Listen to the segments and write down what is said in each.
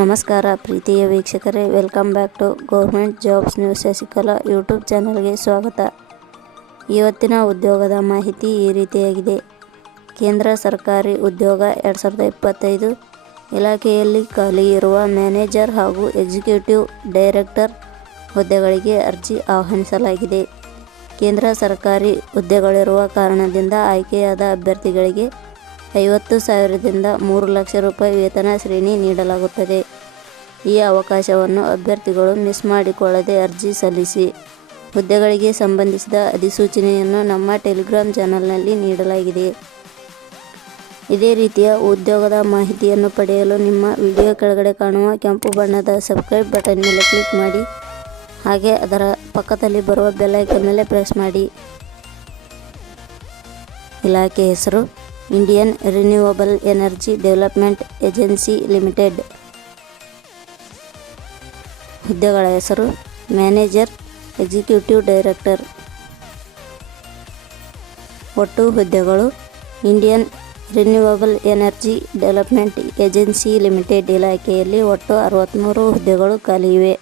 ನಮಸ್ಕಾರ ಪ್ರೀತಿಯ ವೀಕ್ಷಕರೇ, welcome back to government jobs news Shashikala YouTube ಚಾನಲ್ಗೆ ಸ್ವಾಗತ. ಇವತ್ತಿನ ಉದ್ಯೋಗದ ಮಾಹಿತಿ ಈ ರೀತಿಯಾಗಿದೆ. ಕೇಂದ್ರ ಸರ್ಕಾರಿ ಉದ್ಯೋಗ ಎರಡು ಸಾವಿರದ ಇಪ್ಪತ್ತೈದು ಇಲಾಖೆಯಲ್ಲಿ ಖಾಲಿ ಇರುವ ಮ್ಯಾನೇಜರ್ ಹಾಗೂ ಎಕ್ಸಿಕ್ಯೂಟಿವ್ ಡೈರೆಕ್ಟರ್ ಹುದ್ದೆಗಳಿಗೆ ಅರ್ಜಿ ಆಹ್ವಾನಿಸಲಾಗಿದೆ. ಕೇಂದ್ರ ಸರ್ಕಾರಿ ಹುದ್ದೆಗಳಿರುವ ಕಾರಣದಿಂದ ಆಯ್ಕೆಯಾದ ಅಭ್ಯರ್ಥಿಗಳಿಗೆ ಐವತ್ತು ಸಾವಿರದಿಂದ ಮೂರು ಲಕ್ಷ ರೂಪಾಯಿ ವೇತನ ಶ್ರೇಣಿ ನೀಡಲಾಗುತ್ತದೆ. ಈ ಅವಕಾಶವನ್ನು ಅಭ್ಯರ್ಥಿಗಳು ಮಿಸ್ ಮಾಡಿಕೊಳ್ಳದೆ ಅರ್ಜಿ ಸಲ್ಲಿಸಿ. ಹುದ್ದೆಗಳಿಗೆ ಸಂಬಂಧಿಸಿದ ಅಧಿಸೂಚನೆಯನ್ನು ನಮ್ಮ ಟೆಲಿಗ್ರಾಮ್ ಚಾನಲ್ನಲ್ಲಿ ನೀಡಲಾಗಿದೆ. ಇದೇ ರೀತಿಯ ಉದ್ಯೋಗದ ಮಾಹಿತಿಯನ್ನು ಪಡೆಯಲು ನಿಮ್ಮ ವಿಡಿಯೋ ಕೆಳಗಡೆ ಕಾಣುವ ಕೆಂಪು ಬಣ್ಣದ ಸಬ್ಸ್ಕ್ರೈಬ್ ಬಟನ್ ಮೇಲೆ ಕ್ಲಿಕ್ ಮಾಡಿ. ಹಾಗೆ ಅದರ ಪಕ್ಕದಲ್ಲಿ ಬರುವ ಬೆಲ್ ಐಕನ್ ಮೇಲೆ ಪ್ರೆಸ್ ಮಾಡಿ. ಇಲಾಖೆ ಹೆಸರು Indian renewable energy development agency limited. ಹುದ್ದೆಗಳ ಹೆಸರು ಮ್ಯಾನೇಜರ್, ಎಕ್ಸಿಕ್ಯೂಟಿವ್ ಡೈರೆಕ್ಟರ್. ಒಟ್ಟು ಹುದ್ದೆಗಳು Indian renewable energy development agency limited ಇಲಾಖೆಯಲ್ಲಿ ಒಟ್ಟು ಅರವತ್ತ್ಮೂರು ಹುದ್ದೆಗಳು ಖಾಲಿ ಇವೆ.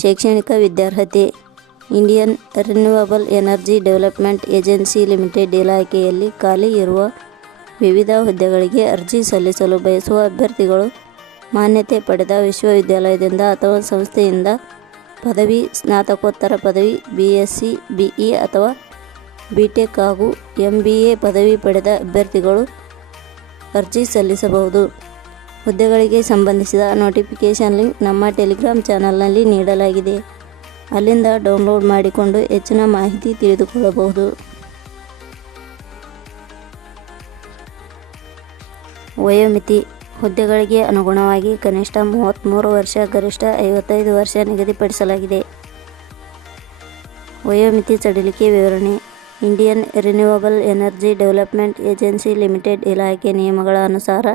ಶೈಕ್ಷಣಿಕ ವಿದ್ಯಾರ್ಹತೆ Indian renewable energy development agency limited ಇಲಾಖೆಯಲ್ಲಿ ಖಾಲಿ ಇರುವ ವಿವಿಧ ಹುದ್ದೆಗಳಿಗೆ ಅರ್ಜಿ ಸಲ್ಲಿಸಲು ಬಯಸುವ ಅಭ್ಯರ್ಥಿಗಳು ಮಾನ್ಯತೆ ಪಡೆದ ವಿಶ್ವವಿದ್ಯಾಲಯದಿಂದ ಅಥವಾ ಸಂಸ್ಥೆಯಿಂದ ಪದವಿ, ಸ್ನಾತಕೋತ್ತರ ಪದವಿ B S C B E ಅಥವಾ ಬಿ ಟೆಕ್ ಹಾಗೂ ಎಂ ಬಿ ಎ ಪದವಿ ಪಡೆದ ಅಭ್ಯರ್ಥಿಗಳು ಅರ್ಜಿ ಸಲ್ಲಿಸಬಹುದು. ಹುದ್ದೆಗಳಿಗೆ ಸಂಬಂಧಿಸಿದ ನೋಟಿಫಿಕೇಷನ್ ಲಿಂಕ್ ನಮ್ಮ ಟೆಲಿಗ್ರಾಮ್ ಚಾನಲ್ನಲ್ಲಿ ನೀಡಲಾಗಿದೆ. ಅಲ್ಲಿಂದ ಡೌನ್ಲೋಡ್ ಮಾಡಿಕೊಂಡು ಹೆಚ್ಚಿನ ಮಾಹಿತಿ ತಿಳಿದುಕೊಳ್ಳಬಹುದು. ವಯೋಮಿತಿ ಹುದ್ದೆಗಳಿಗೆ ಅನುಗುಣವಾಗಿ ಕನಿಷ್ಠ ಮೂವತ್ತ್ಮೂರು ವರ್ಷ, ಗರಿಷ್ಠ ಐವತ್ತೈದು ವರ್ಷ ನಿಗದಿಪಡಿಸಲಾಗಿದೆ. ವಯೋಮಿತಿ ಸಡಿಲಿಕೆ ವಿವರಣೆ, Indian renewable energy development agency limited ಇಲಾಖೆ ನಿಯಮಗಳ ಅನುಸಾರ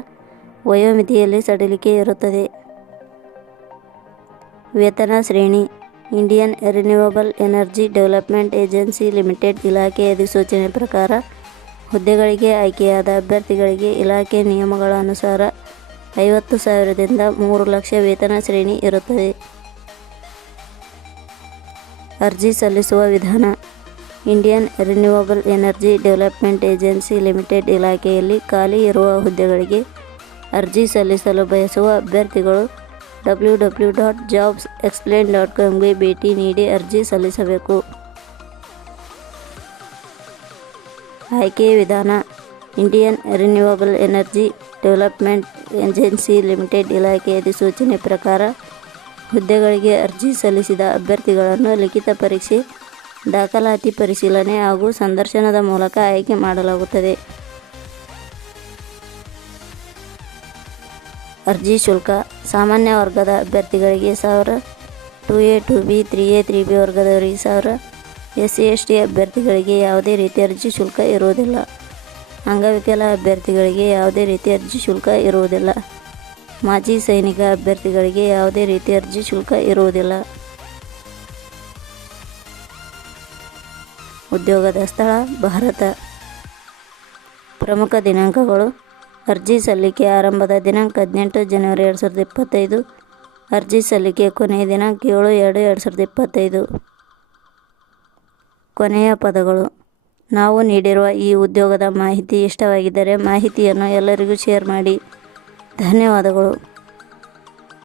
ವಯೋಮಿತಿಯಲ್ಲಿ ಸಡಿಲಿಕೆ ಇರುತ್ತದೆ. ವೇತನ ಶ್ರೇಣಿ Indian renewable energy development agency limited ಇಲಾಖೆ ಅಧಿಸೂಚನೆ ಪ್ರಕಾರ ಹುದ್ದೆಗಳಿಗೆ ಆಯ್ಕೆಯಾದ ಅಭ್ಯರ್ಥಿಗಳಿಗೆ ಇಲಾಖೆ ನಿಯಮಗಳ ಅನುಸಾರ ಐವತ್ತು ಸಾವಿರದಿಂದ ಮೂರು ಲಕ್ಷ ವೇತನ ಶ್ರೇಣಿ ಇರುತ್ತದೆ. ಅರ್ಜಿ ಸಲ್ಲಿಸುವ ವಿಧಾನ. Indian renewable energy development agency limited ಇಲಾಖೆಯಲ್ಲಿ ಖಾಲಿ ಇರುವ ಹುದ್ದೆಗಳಿಗೆ ಅರ್ಜಿ ಸಲ್ಲಿಸಲು ಬಯಸುವ ಅಭ್ಯರ್ಥಿಗಳು W W dot jobs explain dot ಕಾಮ್ಗೆ ಭೇಟಿ ನೀಡಿ ಅರ್ಜಿ ಸಲ್ಲಿಸಬೇಕು. ಆಯ್ಕೆ ವಿಧಾನ Indian renewable energy development agency limited ಇಲಾಖೆ ಅಧಿಸೂಚನೆ ಪ್ರಕಾರ, ಹುದ್ದೆಗಳಿಗೆ ಅರ್ಜಿ ಸಲ್ಲಿಸಿದ ಅಭ್ಯರ್ಥಿಗಳನ್ನು ಲಿಖಿತ ಪರೀಕ್ಷೆ, ದಾಖಲಾತಿ ಪರಿಶೀಲನೆ ಹಾಗೂ ಸಂದರ್ಶನದ ಮೂಲಕ ಆಯ್ಕೆ ಮಾಡಲಾಗುತ್ತದೆ. ಅರ್ಜಿ ಶುಲ್ಕ. ಸಾಮಾನ್ಯ ವರ್ಗದ ಅಭ್ಯರ್ಥಿಗಳಿಗೆ ಸಾವಿರ two A two B, three A, three B ವರ್ಗದವರಿಗೆ ಸಾವಿರ ಎಸ್ ಸಿ, ಎಸ್ ಟಿ ಅಭ್ಯರ್ಥಿಗಳಿಗೆ ಯಾವುದೇ ರೀತಿ ಅರ್ಜಿ ಶುಲ್ಕ ಇರುವುದಿಲ್ಲ. ಅಂಗವಿಕಲ ಅಭ್ಯರ್ಥಿಗಳಿಗೆ ಯಾವುದೇ ರೀತಿ ಅರ್ಜಿ ಶುಲ್ಕ ಇರುವುದಿಲ್ಲ. ಮಾಜಿ ಸೈನಿಕ ಅಭ್ಯರ್ಥಿಗಳಿಗೆ ಯಾವುದೇ ರೀತಿ ಅರ್ಜಿ ಶುಲ್ಕ ಇರುವುದಿಲ್ಲ. ಉದ್ಯೋಗದ ಸ್ಥಳ ಭಾರತ. ಪ್ರಮುಖ ದಿನಾಂಕಗಳು ಅರ್ಜಿ ಸಲ್ಲಿಕೆ ಆರಂಭದ ದಿನಾಂಕ ಹದಿನೆಂಟು ಜನವರಿ ಎರಡು ಸಾವಿರದ ಇಪ್ಪತ್ತೈದು. ಅರ್ಜಿ ಸಲ್ಲಿಕೆ ಕೊನೆಯ ದಿನಾಂಕ ಏಳು ಎರಡು ಎರಡು ಸಾವಿರದ ಇಪ್ಪತ್ತೈದು. ಕೊನೆಯ ಪದಗಳು. ನಾವು ನೀಡಿರುವ ಈ ಉದ್ಯೋಗದ ಮಾಹಿತಿ ಇಷ್ಟವಾಗಿದ್ದರೆ ಮಾಹಿತಿಯನ್ನು ಎಲ್ಲರಿಗೂ ಶೇರ್ ಮಾಡಿ. ಧನ್ಯವಾದಗಳು.